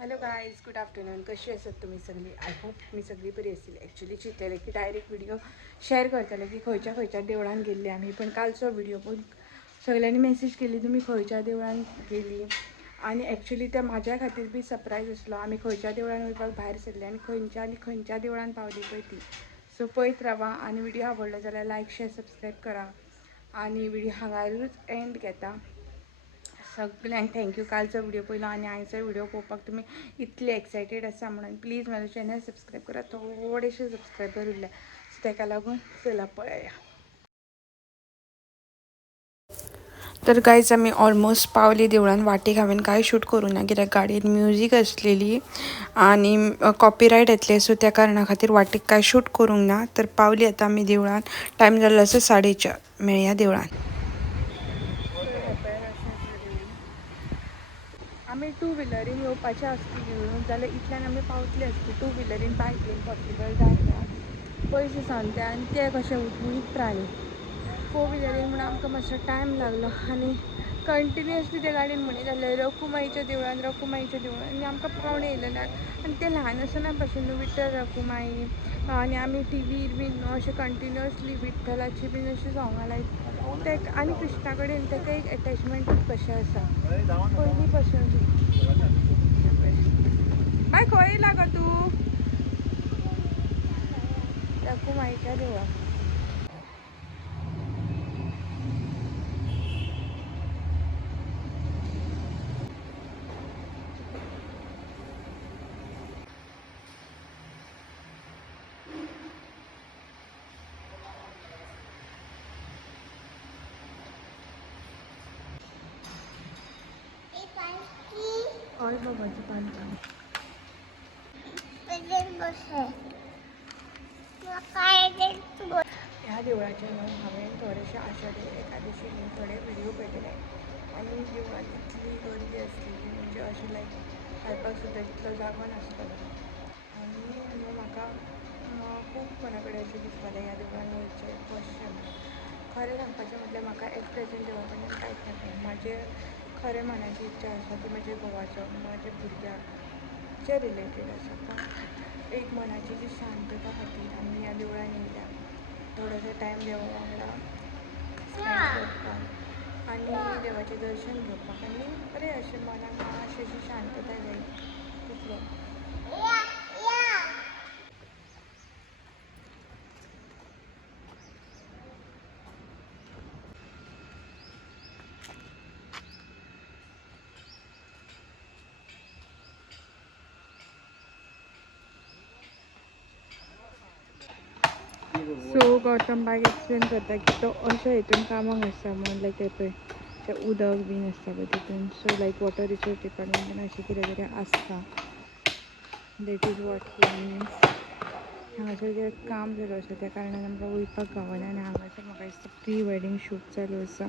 Hello guys, good afternoon. कशी आसात तुम्ही सगळी? आय होप मी सगळी बरी आसतली. ॲक्च्युली चिंतलेलें की डायरेक्ट व्हिडिओ शेअर करतले की खंयच्या खंयच्या देवळान गेल्ली आमी. पण कालचो व्हिडिओ पण सगळ्यांनी मेसेज केली तुमी खंयच्या देवळान गेली. आणि ॲक्च्युली ते म्हाज्या खातीर बी सरप्राईज आसलो. आमी खंयच्या देवळान वचपाक भायर सरले आनी खंयच्या देवळान पावली पळय ती. सो पळयत रावा आनी व्हिडिओ आवडलो जाल्यार लायक शेअर सबस्क्राईब करा. आणि व्हिडिओ हांगारूच एंड घेता. सगळ्यांक थँक्यू कालचो व्हिडिओ पळयलो आनी आयचो व्हिडिओ पळोवपाक तुमी इतले एक्सायटेड आसा म्हणून. प्लीज म्हाजो चॅनल सबस्क्राईब करा. थोडेशे सबस्क्रायबर उरले सो ताका लागून चला पळया. तर गायज आमी ऑलमोस्ट पावली देवळान. वाटेक हांवें कांय शूट करूं ना कित्याक गाडयेन म्युजीक आसलेली आनी कॉपीरायट येतले सो त्या कारणां खातीर वाटेक कांय शूट करूंक ना. तर पावली आतां आमी देवळान. टायम जाल्लो आसा 4:30. मेळया देवळान. आमी टू व्हिलरीन येवपाचे आसली जाल्यार इतल्यान आमी पावतली आसली. टू व्हिलरीन बायकीन पॉसिबल जायना पयशे सांगते आनी ते कशे वयत रावले. फोर व्हिलरीन म्हणून आमकां मातसो टायम लागलो आनी कंटिन्युअसली त्या गाडयेन म्हणीत आसले रखुमाईच्या देवळान आनी आमकां पावणे येयलेले आनी ते ल्हान आसतना पासून विठ्ठल रखुमाई आनी आमी टीव्हीर बीन अशें कंटिन्युअसली विठ्ठलाची बीन अशीं सोंगां लायता ते आनी कृष्णा कडेन ताका एक एटॅचमेंटूच कशें आसा पयलीं पासून. बाय खंय येयला गो तूं? रखुमाईच्या देवळान. हय बाबाची पालखी. ह्या देवळाचे न्हू हांवें थोडेशे आषाढी एकादशी थोडे व्हिडियो पळयलेले आनी देवळान इतली गर्दी आसलेली म्हणजे अशें लायक घालपाक सुद्दां इतलो जागो नासलेलो. आनी म्हाका खूब कोणा कडेन अशें दिसतालें ह्या देवळान वयचें बसचें म्हणून. खरें सांगपाचें म्हटल्यार म्हाका एट प्रेझेंट देवा कडल्यान कांयच नाका. म्हाजें खरें मनाची इच्छा आसा ती म्हज्या घोवाचो म्हाज्या भुरग्याचे रिलेटेड आसा. पण एक मनाची जी शांतता खातीर आमी ह्या देवळान येयल्या. थोडोसो टायम देवा वांगडा स्पेंड करपाक आनी देवाचें दर्शन घेवपाक आनी बरें अशें मनाक मातशी अशी शांतताय जाय तितलें. सो गौतम बाग एक्सप्लेन करता की तो अशें हितून कामाक आसा म्हणून लायक पळय उदक बीन आसता पळय तितून. सो लायक वॉटर रिसोर्स डिपार्टमेंटान अशें कितें तरी आसता. That is what he mince. हांगासर कितें काम चालू आसा त्या कारणान आमकां वयपाक गावना आनी हांगासर म्हाका दिसता प्री वेडींग शूट चालू आसा.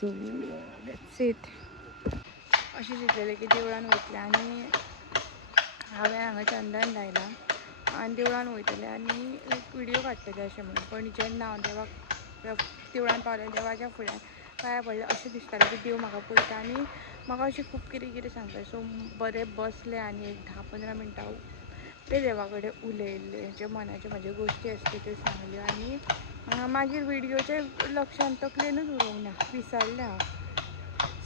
So that's it. अशें चिंतलेलें की देवळान वयतलें आनी हांवें हांगा चंदन लायलां आनी देवळान वयतलें आनी लायक व्हिडियो काडटलें अशें म्हणून. पण जेन्ना हांव देवाक देवळान पावलें देवाच्या फुड्यान पांयां पडलें अशें दिसतालें की देव म्हाका पळयता आनी म्हाका अशें खूब कितें कितें सांगता. सो बरें बसलें आनी एक 10-15 मिनटां ते देवा कडेन उलयलें. जे मनाच्यो म्हाज्यो गोश्टी आसल्यो त्यो सांगल्यो आनी मागीर व्हिडियोचे लक्षांत तकलेनूच उरूंक ना, विसरलें हांव.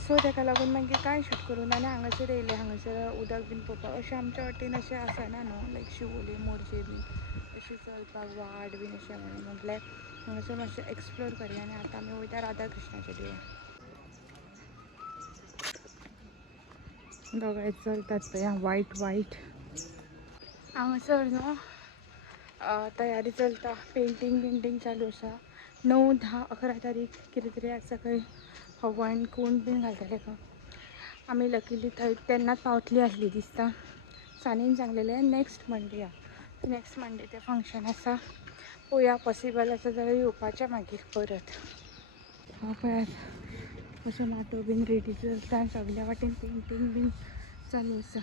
सो ताका लागून मागीर कांय शूट करूं ना आनी हांगासर येयलें. हांगासर उदक बीन पळोवपाक अशें आमच्या वाटेन अशें आसना न्हू लायक शिवोले मोरजे बीन अशी चलपाक वाट बीन अशें म्हणून म्हटल्यार हांगासर मातशें एक्सप्लोर करया. आनी आतां आमी वयता राधा कृष्णाच्या देवळान. दोगांय चलतात पळय वायट हांगासर न्हू तयारी चलता. पेंटींग चालू आसा. 9, 10, 11 तारीख कितें तरी आसा खंय हवन कूंड बीन घालतले खंय. आमी लकिली थंय तेन्नाच पावतली आसली दिसता. सानीन सांगलेलें नेक्स्ट मंडे या. नेक्स्ट मंडे तें फंक्शन आसा. पळोवया पॉसिबल आसा जाल्यार येवपाचें मागीर परत. हांव पळयात असो नाटो बीन रेडी चलता. सगल्या वाटेन पेंटींग बीन चालू आसा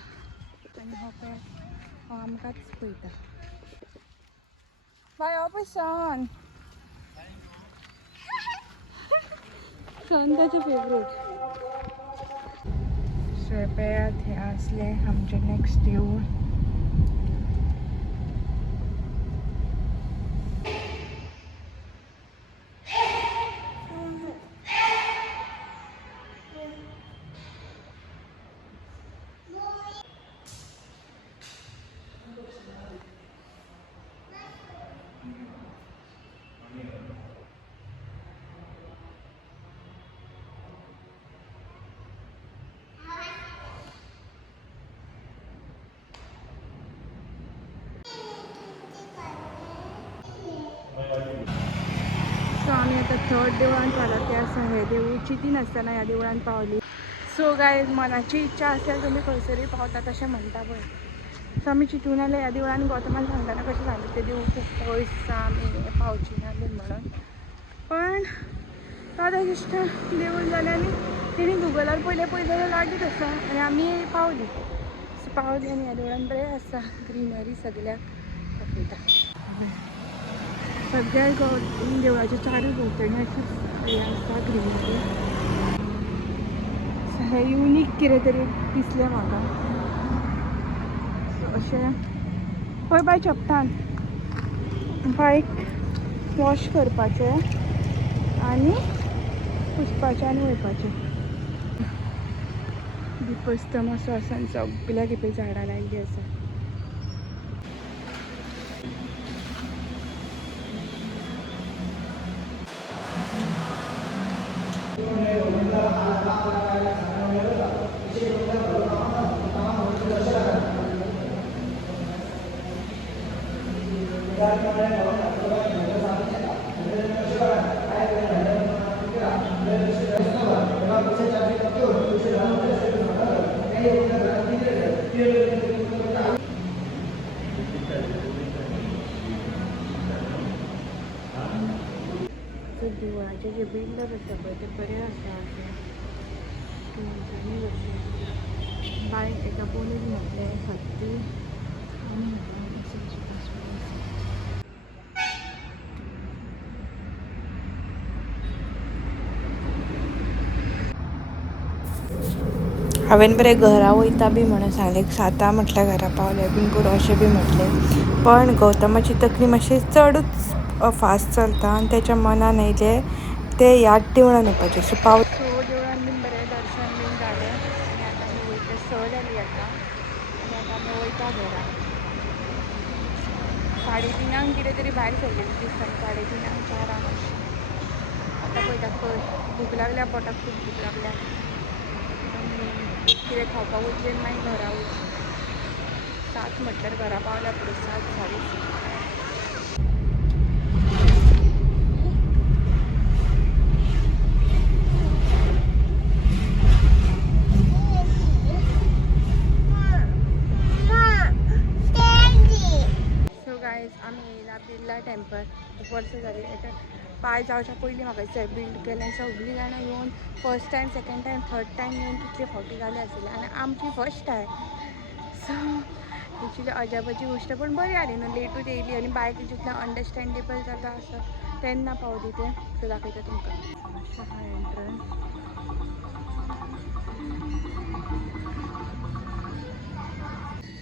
आनी हो पळयात हो आमकांच पळयता. बाय हो पळय सन. सन ताचें फेवरेट. पळयात हे असले आमचे नेक्स्ट देऊळ. सो आम्ही आता थर्ड देवळान पावला. त्या हे देवळीची ती नसताना ह्या देवळान पावली. सो गायज मनाची इच्छा असेल तुम्ही खंयसरी पावता तशें म्हणटा पळय. सो आमी चिंतून आले ह्या देवळान गौतमान सांगताना कशें सांगता ते देवूळ खूब पयस आसा आमी पावची ना बीन म्हणून. पण आतां दिसता देवूळ जालें आनी तेणी गुगलार पयलें जाल्यार लागींच आसा आनी आमी पावली. सो पावली आनी ह्या देवळान बरें आसा ग्रिनरी सगळ्याक दाखयता. सगळ्या देवळाच्या चारूय भोंवतणी अशीच हें आसा ग्रिनरी. हें युनीक कितें तरी दिसलें म्हाका. सो अशें पळय बाय चपटान बायक वॉश करपाचें आनी पुसपाचें आनी वयपाचें. दिपस्तंभ असो आसा आनी सगळ्या कितें झाडां लायिल्लीं आसा. देवळाचे जे बिल्डर आसा पळय ते बरे आसा. बाय एका पोनीन घातले हत्ती आनी हांवें बरें घरा वयता बी म्हणून सांगलें 7 म्हटल्यार घरा पावलें बीन करूं अशें बी म्हटलें. पण गौतमाची तकली मातशी चडूच फास्ट चलता आनी तेच्या मनान येयलें ते ह्याच देवळान येवपाचें. सो देवळान बीन बरें दर्शन बीन जालें आनी आतां आमी वयता. 6 जालीं आतां आनी आतां आमी वयता घरा. 3:30 कितें तरी भायर सरलेलीं दिसता. 3:30 4 अशें. आतां पळयता खंय भूक लागल्या पोटाक खूब भूक लागल्या. कितें खावपाक वयतलें मागीर घरा वयतलें. 7 म्हटल्यार घरा पावल्या पुरो 7 7:30. सो गायज आमी येयला बिर्ला टेंपल. खूब वर्सां जालीं. एका पांय जावच्या पयलीं म्हाका दिसता बिल्ड केलें. सगळीं जाणां येवन first time second time third time येवन कितले फावटी जाले आसतले आनी आमची फर्स्ट टायम. सो एक्चुली अजापाची गोश्ट पण बरी जाली न्हू. लेटूच येयली आनी बायक जितलें अंडरस्टँडेबल जाता आसा तेन्ना पावली तें. सो दाखयता तुमकां. अशें आहा एंट्रन्स.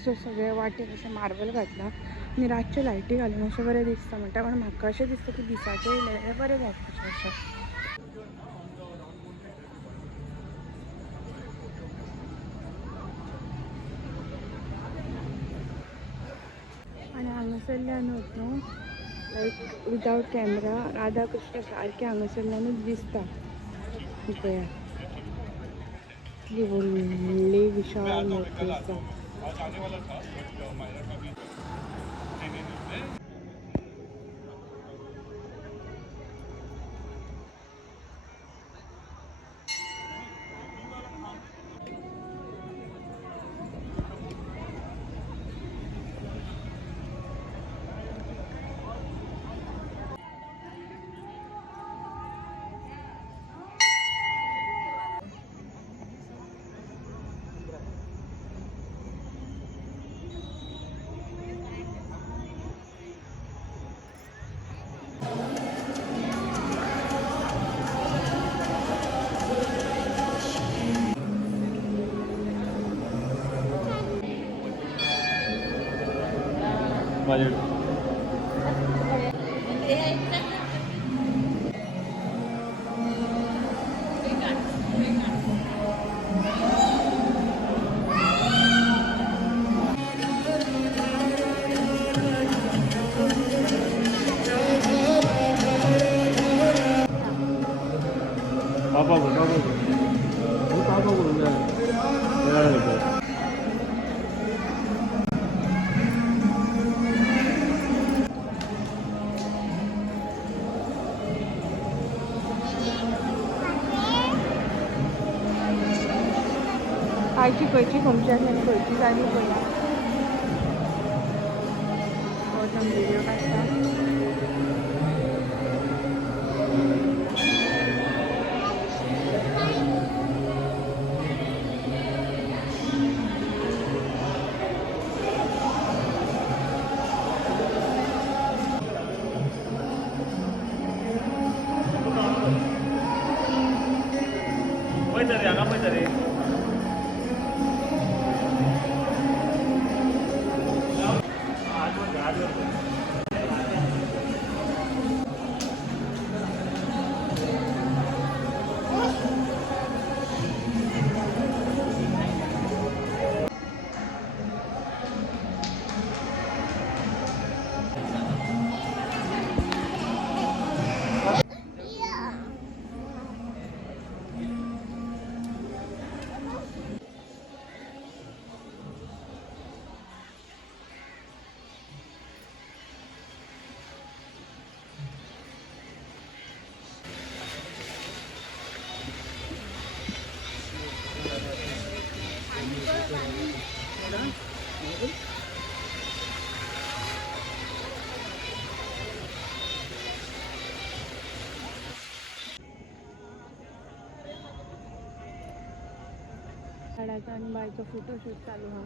सो सगळे वाटेक अशें मार्बल घातला आनी रातच्यो लायटी घालून अशें बरें दिसता म्हणटा. पण म्हाका अशें दिसता की दिसाचें येयलें जाल्यार बरें जातलें अशें. आनी हांगासरल्यानूच न्हू लायक विदावट कॅमेरा राधा कृष्ण सारकें हांगासरल्यानूच दिसता. पळया कितली व्हडली विशाल मुर्ती आसा. बजेट पापा बोल पापा बोलून द्या आयची खंयची खंयच्या खंयची जाली पळय व्हिडिओ काडटा पैसा रे झाडाचा आणि बायचा फोटोशूट चालू हा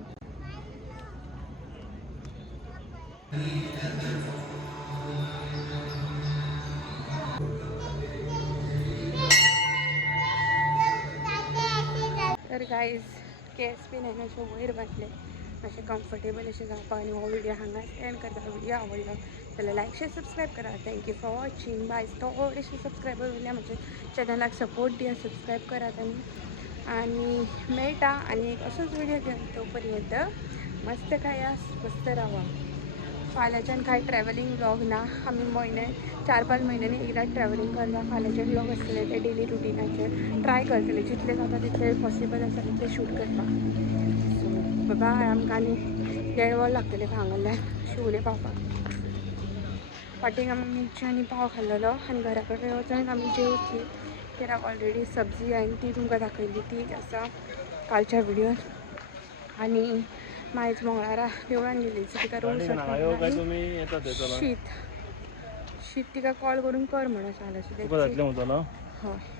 तर गाईज KSP नाही असे वयर बसले असे कम्फर्टेबल असे जावपाक आणि हो व्हिडिओ हांगा एंड करता व्हिडिओ आवडलो जाल्यार लायक शेअर सबस्क्राईब करा थँक्यू फॉर वॉचिंग बाय थोडेशे सबस्क्रायबर उरल्या म्हणजे चॅनलाक सपोर्ट दिया सबस्क्राईब करा आणि मेळटा आणि एक असोच व्हिडिओ घेऊन तोपर्यंत मस्त खाया मस्त राहा फाल्यांच्यान कांय ट्रॅव्हलिंग व्लॉग ना आमी म्हयने 4-5 म्हयन्यांनी एकदा ट्रॅव्हलिंग करता फाल्यांचे व्लॉग आसतले ते डेली रुटिनाचे ट्राय करतले जितले जाता तितले पॉसिबल आसा तितले शूट करपाक सो बाय आमकां आनी 1.5 वर लागतले हांगाल्यान शिवोले पावपाक फाटीं आमी मिरची आनी पाव खाल्लेलो आनी घरा कडेन वचून आमी जेवची कित्याक ऑलरेडी सब्जी हांवें ती तुमकां दाखयली ती आसा कालच्या व्हिडिओन आनी मायज मंगळारा देवळान गेली सो तिका रोस शीत तिका कॉल करून कर म्हणून सांगलें सो हय